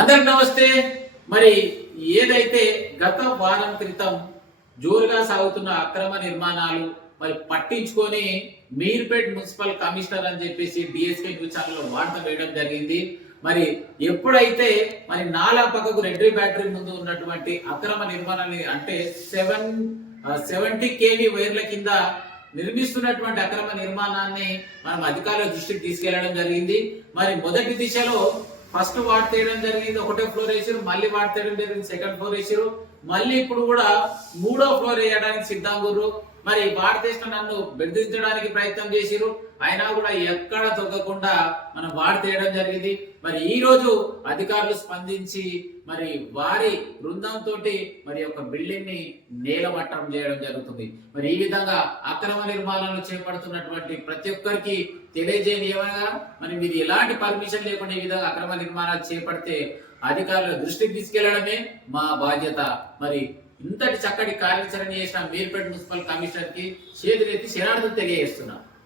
అందరికి నమస్తే. మరి ఏదైతే గత వారం క్రితం జోరుగా సాగుతున్న అక్రమ నిర్మాణాలు మరి పట్టించుకొని మీర్పేట్ మున్సిపల్ కమిషనర్ అని చెప్పేసి డిఎస్కే న్యూస్ ఛానల్లో వార్త వేయడం జరిగింది. మరి ఎప్పుడైతే మరి నాలా పక్కకు రెడ్డి బ్యాటరీ ముందు ఉన్నటువంటి అక్రమ నిర్మాణాన్ని అంటే సెవెన్ సెవెంటీ కేవీ వైర్ల కింద నిర్మిస్తున్నటువంటి అక్రమ నిర్మాణాన్ని మనం అధికారుల దృష్టికి తీసుకెళ్ళడం జరిగింది. మరి మొదటి దిశలో ఫస్ట్ వాట్ తీయడం జరిగింది ఒకటే ఫ్లోర్ వేసారు మళ్ళీ వాట్ తీయడం జరిగింది సెకండ్ ఫ్లోర్ వేసారు. మళ్ళీ ఇప్పుడు కూడా మూడో ఫ్లోర్ వేయడానికి సిద్ధంగుర్రు మరి భారతదేశం నన్ను బెదిరించడానికి ప్రయత్నం చేసిరు. అయినా కూడా ఎక్కడ తొక్కకుండా మనం వాడి తీయడం జరిగింది. మరి ఈ రోజు అధికారులు స్పందించి మరి వారి బృందంతో మరి ఒక బిల్డింగ్ని నేలమట్టం చేయడం జరుగుతుంది. మరి ఈ విధంగా అక్రమ నిర్మాణాలు చేపడుతున్నటువంటి ప్రతి ఒక్కరికి తెలియజేయని ఏమనగా మరి ఇది ఎలాంటి పర్మిషన్ లేకుండా ఈ విధంగా అక్రమ నిర్మాణాలు చేపడితే అధికారుల దృష్టికి తీసుకెళ్ళడమే మా బాధ్యత. మరి ఇంతటి చక్కటి కార్యాచరణ చేసిన మీర్పేట మున్సిపల్ కమిషనర్కి చేతులెత్తి శరణార్థం తెలియజేస్తున్నా.